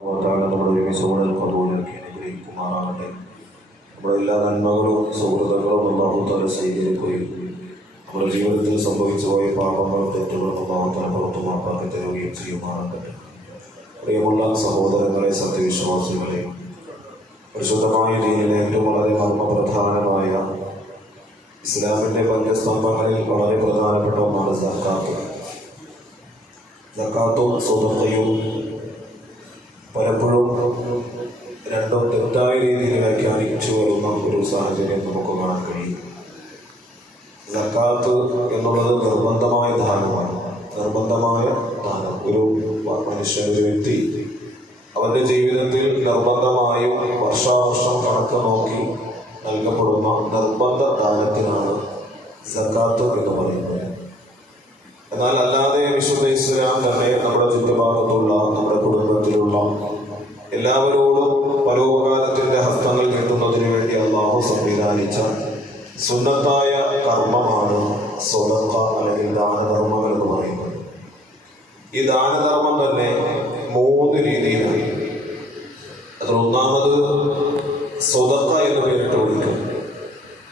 നമ്മുടെ ഒരുമിച്ചോടൽ കബൂലാക്കി അനുഗ്രഹിക്കുമാറാകട്ടെ. നമ്മുടെ എല്ലാ നന്മകളും സൗഹൃദങ്ങളും അല്ലാഹു തആല സ്വീകരിക്കുകയും നമ്മുടെ ജീവിതത്തിൽ സംഭവിച്ചു പോയ പാപങ്ങളും തെറ്റുകളും അല്ലാഹു തആല പുറത്തു മാപ്പാക്കി തരുകയും ചെയ്യുമാറാകട്ടെ. പ്രിയമുള്ള സഹോദരങ്ങളെ, സത്യവിശ്വാസികളെ, പരിശുദ്ധമായ ദീനിലെ ഏറ്റവും വളരെ മർമ്മപ്രധാനമായ ഇസ്ലാമിൻ്റെ പഞ്ചസ്തംഭങ്ങളിൽ വളരെ പ്രധാനപ്പെട്ട ഒന്നാണ് സക്കാത്ത്. സക്കാത്തും സ്വതക്കയും പലപ്പോഴും രണ്ടും തെറ്റായ രീതിയിൽ വ്യാഖ്യാനിച്ചു വരുന്ന ഒരു സാഹചര്യം നമുക്ക് കാണാൻ കഴിയും. സക്കാത്ത് എന്നുള്ളത് നിർബന്ധമായ ദാനമാണ്. നിർബന്ധമായ ദാനം ഒരു മനുഷ്യൻ, ഒരു വ്യക്തി അവൻ്റെ ജീവിതത്തിൽ നിർബന്ധമായും വർഷാവർഷം കണക്ക് നോക്കി നൽകപ്പെടുന്ന നിർബന്ധ ദാനത്തിനാണ് സക്കാത്ത് എന്ന് പറയുന്നത്. എന്നാൽ അല്ലാതെ വിശുദ്ധ ഇസ്ലാം തന്നെ നമ്മുടെ ചുറ്റുഭാഗത്തുള്ള നമ്മുടെ കുടുംബത്തിലുള്ള എല്ലാവരോടും പരോപകാരത്തിൻ്റെ ഹസ്തങ്ങൾ കിട്ടുന്നതിന് വേണ്ടി അല്ലാഹു സംവിധാനിച്ച സുന്നത്തായ കർമ്മമാണ് സ്വതക്ക അല്ലെങ്കിൽ ദാനധർമ്മങ്ങൾ എന്ന് പറയുന്നത്. ഈ ദാനധർമ്മം തന്നെ 3 രീതിയിലാണ്. അതിലൊന്നാമത് സ്വതക്ക എന്ന് പേരിട്ട് വിളിക്കും.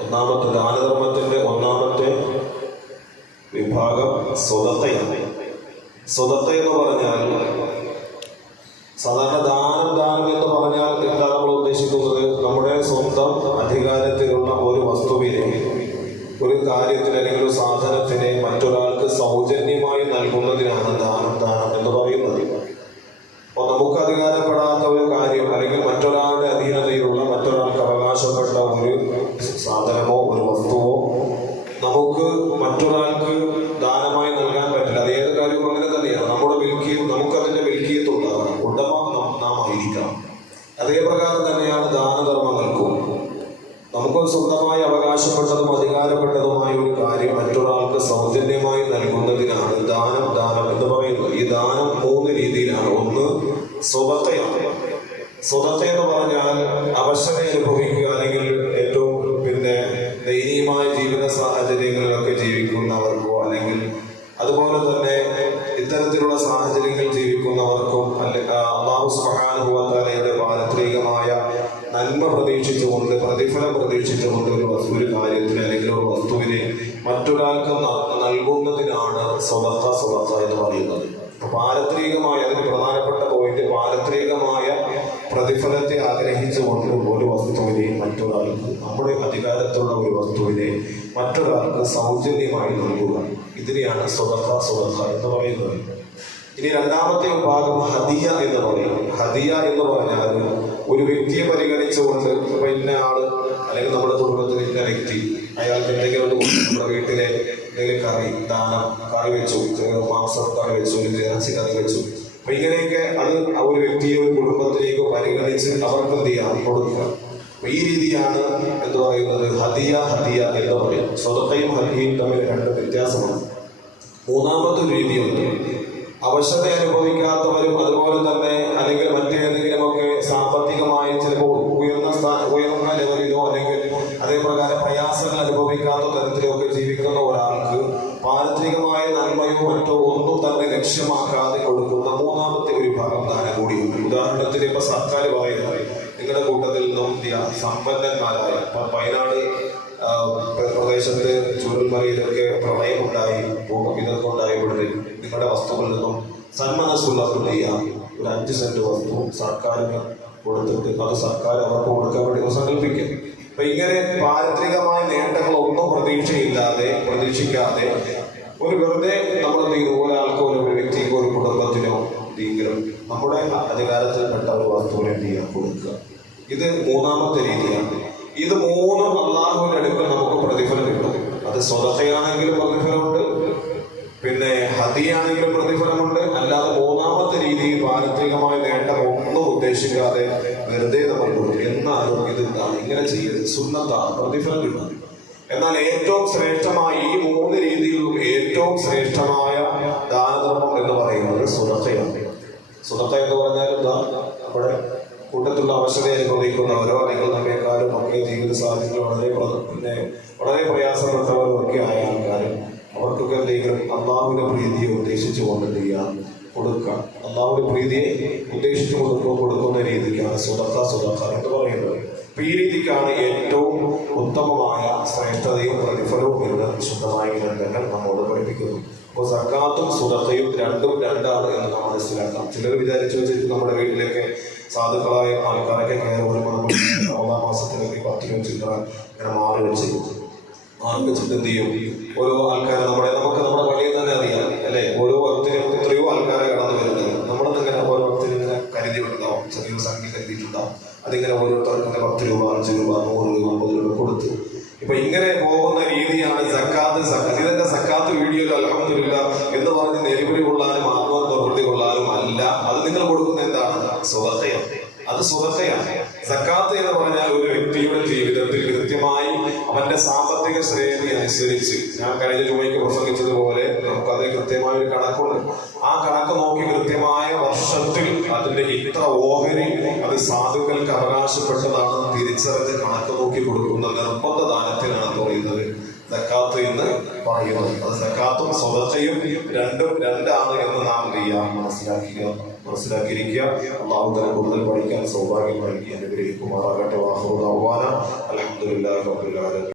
ഒന്നാമത്തെ ദാനധർമ്മത്തിൻ്റെ ഒന്നാമത്തെ വിഭാഗം സ്വതക്കയാണ്. സ്വതക്ക എന്ന് പറഞ്ഞാൽ സാധാരണ ദാനം എന്ന് പറഞ്ഞാൽ എന്താ നമ്മൾ ഉദ്ദേശിക്കുന്നത്? നമ്മുടെ സ്വന്തം അധികാരത്തിലുള്ള ഒരു വസ്തുവിനെ, ഒരു കാര്യത്തിന് അല്ലെങ്കിൽ ഒരു സാധനത്തിനെ മറ്റൊരാൾക്ക് സൗജന്യമായി നൽകുന്നതിനാണ് ദാനം എന്ന് പറയുന്നത്. അപ്പോൾ നമുക്ക് അധികാരപ്പെടാത്ത ഒരു കാര്യം അല്ലെങ്കിൽ മറ്റൊരാളുടെ അധീനതയിലുള്ള മറ്റൊരാൾക്ക് അവകാശപ്പെട്ട ഒരു സാധനമോ ഒരു വസ്തുവോ നമുക്ക് മറ്റൊരാൾക്ക് ദാനമായി നൽകാൻ പറ്റില്ല. അത് ഏത് കാര്യവും അങ്ങനെ തന്നെയാണ്. നമ്മുടെ നമുക്കതിൻ്റെ മിൽക്കിയത്തുണ്ടാകണം, ഉടമ നാം ആയിരിക്കണം. അതേ പ്രകാരം തന്നെയാണ് ദാനധർമ്മങ്ങൾക്കും. നമുക്ക് സ്വന്തമായി അവകാശപ്പെട്ടതും അധികാരപ്പെട്ടതുമായ ഒരു കാര്യം മറ്റൊരാൾക്ക് സൗജന്യമായി നൽകുന്നതിനാണ് ദാനം എന്ന് പറയുന്നത്. ഈ ദാനം 3 രീതിയിലാണ്. ഒന്ന് സ്വതക്കയാണ്. സ്വതക്ക എന്ന് പറഞ്ഞാൽ അവശത അനുഭവിക്കുക അല്ലെങ്കിൽ ഏറ്റവും ദയനീയമായ ജീവിത സാഹചര്യങ്ങളിലൊക്കെ ജീവിക്കുന്നവർക്കോ അല്ലെങ്കിൽ അതുപോലെ തന്നെ ഇത്തരത്തിലുള്ള സാഹചര്യങ്ങൾ ജീവിക്കുന്നവർക്കും അല്ലാഹു സുബ്ഹാനഹു വ തആലയുടെ പാരത്രികമായ നന്മ പ്രതീക്ഷിച്ചുകൊണ്ട്, പ്രതിഫലം പ്രതീക്ഷിച്ചുകൊണ്ട് ഒരു കാര്യത്തിന് അല്ലെങ്കിൽ ഒരു വസ്തുവിനെ മറ്റൊരാൾക്ക് നൽകുന്നതിനാണ് സ്വതക്ക എന്ന് പറയുന്നത്. പാരത്രികമായ, അതിന് പ്രധാനപ്പെട്ട പോയിന്റ്, പാരത്രികമായ പ്രതിഫലത്തെ ആഗ്രഹിച്ചുകൊണ്ട് ഒരു വസ്തുവിനെ മറ്റൊരാൾക്ക്, നമ്മുടെ അധികാരത്തിലുള്ള ഒരു വസ്തുവിനെ മറ്റൊരാൾക്ക് സൗജന്യമായി നൽകുക. ഇതിനെയാണ് സ്വതക്ക എന്ന് പറയുന്നത്. ഇനി രണ്ടാമത്തെ വിഭാഗം ഹദിയ എന്ന് പറയും. ഹദിയ എന്ന് പറഞ്ഞാൽ ഒരു വ്യക്തിയെ പരിഗണിച്ചുകൊണ്ട്, ഇന്ന ആള് അല്ലെങ്കിൽ നമ്മുടെ കുടുംബത്തിൽ ഇന്ന വ്യക്തി, അയാൾക്ക് എന്തെങ്കിലും നമ്മുടെ വീട്ടിലെ എന്തെങ്കിലും കറി വെച്ചു, മാംസം കറി വെച്ചു, ഇറച്ചി കറി വെച്ചു. അപ്പൊ ഇങ്ങനെയൊക്കെ അത് ഒരു വ്യക്തിയെ ഒരു കുടുംബത്തിലേക്ക് പരിഗണിച്ച് അവർക്ക് എന്ത് ചെയ്യാം, കൊടുക്കുക. അപ്പൊ ഈ രീതിയാണ് എന്ന് പറയുന്നത് ഹദിയ എന്ന് പറയും. സ്വതക്കയും ഹദിയയും തമ്മിൽ 2 വ്യത്യാസമാണ്. മൂന്നാമത്തെ രീതിയുണ്ട്. അവശത അനുഭവിക്കാത്തവരും അതുപോലെ തന്നെ അല്ലെങ്കിൽ മറ്റേതെങ്കിലുമൊക്കെ സാമ്പത്തികമായി ചിലപ്പോൾ ഉയർന്ന ലെവലിലോ അല്ലെങ്കിൽ അതേപ്രകാരം പ്രയാസങ്ങൾ അനുഭവിക്കാത്ത തരത്തിലൊക്കെ ജീവിക്കുന്ന ഒരാൾക്ക് പാരത്രികമായ നന്മയോ മറ്റോ ഒന്നും തന്നെ ലക്ഷ്യമാക്കാതെ കൊടുക്കുന്ന മൂന്നാമത്തെ ഒരു വിഭാഗം ദാനം കൂടിയുണ്ട്. ഉദാഹരണത്തിന് ഇപ്പൊ സർക്കാർ പറയുന്നത്, നിങ്ങളുടെ കൂട്ടത്തിൽ നിന്നും സമ്പന്നന്മാരായ വയനാട് പ്രദേശത്ത് ചൂരൽമലയിലൊക്കെ പ്രളയമുണ്ടായി, ഇതൊക്കെ ഉണ്ടായപ്പോഴേ നിങ്ങളുടെ വസ്തുക്കളിൽ നിന്നും സന്മനസ്സുള്ളവർക്ക് ചെയ്യാം ഒരു 5 സെന്റ് വസ്തു സർക്കാരിന് കൊടുത്തിട്ട് അത് സർക്കാർ അവർക്ക് കൊടുക്കാൻ വേണ്ടി സങ്കല്പിക്കും. അപ്പൊ ഇങ്ങനെ പാരത്രികമായ നേട്ടങ്ങളൊന്നും പ്രതീക്ഷിക്കാതെ ഒരു വെറുതെ നമ്മൾ ഒരാൾക്കോ ഒരു വ്യക്തിക്കോ ഒരു കുടുംബത്തിനോ എന്തെങ്കിലും നമ്മുടെ അധികാരത്തിൽപ്പെട്ട ഒരു വസ്തുവിനെ എന്ത് ചെയ്യാൻ കൊടുക്കുക. ഇത് മൂന്നാമത്തെ രീതിയാണ്. ഇത് 3 അല്ലാഹുവിന്റെ അടുക്കൽ നമുക്ക് പ്രതിഫലം കിട്ടും. അത് സ്വതക്കയാണെങ്കിലും പ്രതിഫലമുണ്ട്, പിന്നെ ഹദിയാണെങ്കിലും പ്രതിഫലമുണ്ട്. അല്ലാതെ മൂന്നാമത്തെ രീതിയിൽ പാരത്രികമായ നേട്ടം ഒന്നും ഉദ്ദേശിക്കാതെ വെറുതെ നമ്മൾ കൊടുക്കും. എന്നാലും ഇത് ഇങ്ങനെ ചെയ്യരുത്, സുന്നത്താണ്, പ്രതിഫലം കിട്ടും. എന്നാൽ ഏറ്റവും ശ്രേഷ്ഠമായ ഈ 3 രീതിയിലും ഏറ്റവും ശ്രേഷ്ഠമായ ദാനധർമ്മം എന്ന് പറയുന്നത് സ്വതക്കയാണ്. സ്വതക്ക എന്ന് പറഞ്ഞാൽ എന്താ? നമ്മുടെ കൂട്ടത്തിലുള്ള അവശത അനുഭവിക്കുന്നവരോ അല്ലെങ്കിൽ നമ്മേക്കാരും ഒക്കെ ജീവിത സാഹചര്യങ്ങൾ വളരെ പ്രയാസപ്പെട്ടവരോ ഒക്കെ ആയ ആൾക്കാരും അവർക്കൊക്കെ എന്തെങ്കിലും അള്ളാഹുവിന്റെ പ്രീതിയെ ഉദ്ദേശിച്ചുകൊണ്ട് എന്ത് ചെയ്യാം, കൊടുക്കുക. അള്ളാഹുവിന്റെ പ്രീതിയെ ഉദ്ദേശിച്ചു കൊടുക്കുന്ന രീതിക്കാണ് സ്വതക്ക എന്ന് പറയുന്നത്. അപ്പൊ ഈ രീതിക്കാണ് ഏറ്റവും ഉത്തമമായ ശ്രേഷ്ഠതയും പ്രതിഫലവും എന്ന് വിശുദ്ധമായ ഗ്രന്ഥങ്ങൾ നമ്മോട് പഠിപ്പിക്കുന്നു. അപ്പോൾ സക്കാത്തും സ്വതക്കയും രണ്ടും രണ്ടാണ് എന്ന് നാം മനസ്സിലാക്കാം. ചിലർ വിചാരിച്ചു വെച്ചിട്ട് നമ്മുടെ വീട്ടിലേക്ക് സാധുക്കളായ ആൾക്കാരൊക്കെ കയറി വരുമ്പോൾ നമ്മൾ റമദാൻ മാസത്തിലേക്ക് 10 രൂപ ചില്ലറ ഇങ്ങനെ മാറി വെച്ചിട്ട് എന്ത് ചെയ്യും? ഓരോ ആൾക്കാരെ നമ്മുടെ പള്ളിയിൽ തന്നെ അറിയാം അല്ലെ, ഓരോ ഭക്തിനും എത്രയോ ആൾക്കാരെ കടന്നു വരുന്നത്. നമ്മളെന്നിങ്ങനെ ഓരോ ഭക്തിനും ഇങ്ങനെ കരുതി വിട്ടുണ്ടാവും, ചെറിയൊരു സംഖ്യ കരുതിയിട്ടുണ്ടാവും. അതിങ്ങനെ ഓരോരുത്തർക്കും 10 രൂപ 5 രൂപ 100 രൂപ 50 രൂപ കൊടുത്ത് ഇപ്പൊ ഇങ്ങനെ പോകുന്ന രീതിയാണ് സക്കാത്ത്. ഇതിന്റെ സക്കാത്ത് വീഡിയോയിൽ അൽഹംദുലില്ലാഹ് എന്ന് പറഞ്ഞ് നെരുപടി കൊള്ളാനും ആത്മനിർവൃത്തി കൊള്ളാനും അല്ല. അത് നിങ്ങൾ കൊടുക്കുന്ന എന്താണ്? സ്വതക്കയാണ്. അത് സ്വതക്കയാണ്. സക്കാത്ത് എന്ന് പറഞ്ഞാൽ ഒരു വ്യക്തിയുടെ ജീവിതത്തിൽ കൃത്യമായി അവന്റെ സാമ്പത്തിക ശ്രേണി അനുസരിച്ച്, ഞാൻ കഴിഞ്ഞ ചുമയ്ക്ക് പ്രസംഗിച്ചതുപോലെ നമുക്കത് കൃത്യമായ ഒരു കണക്കുണ്ട്. ആ കണക്ക് നോക്കി കൃത്യമായ വർഷത്തിൽ അതിന്റെ ഇത്ര ഓഹരി അത് സാധുക്കൾക്ക് അവകാശപ്പെട്ടതാണെന്ന് തിരിച്ചറിഞ്ഞ് കണക്ക് നോക്കി കൊടുക്കുന്ന നിർബന്ധ ദാനത്തിനാണ് പറയുന്നത് സക്കാത്ത് എന്ന് പറയുന്നത്. അത് സക്കാത്തും സ്വതക്കയും രണ്ടും രണ്ടാണ് എന്ന് നാം എന്ത് ചെയ്യാം? മനസ്സിലാക്കിയിരിക്കുക. അള്ളാഹു തആല കൂടുതൽ പഠിക്കാൻ സൗഭാഗ്യം നൽകി അനുഗ്രഹിക്കുമാറാകട്ടെ. അൽഹംദുലില്ലാഹി റബ്ബിൽ ആലമീൻ.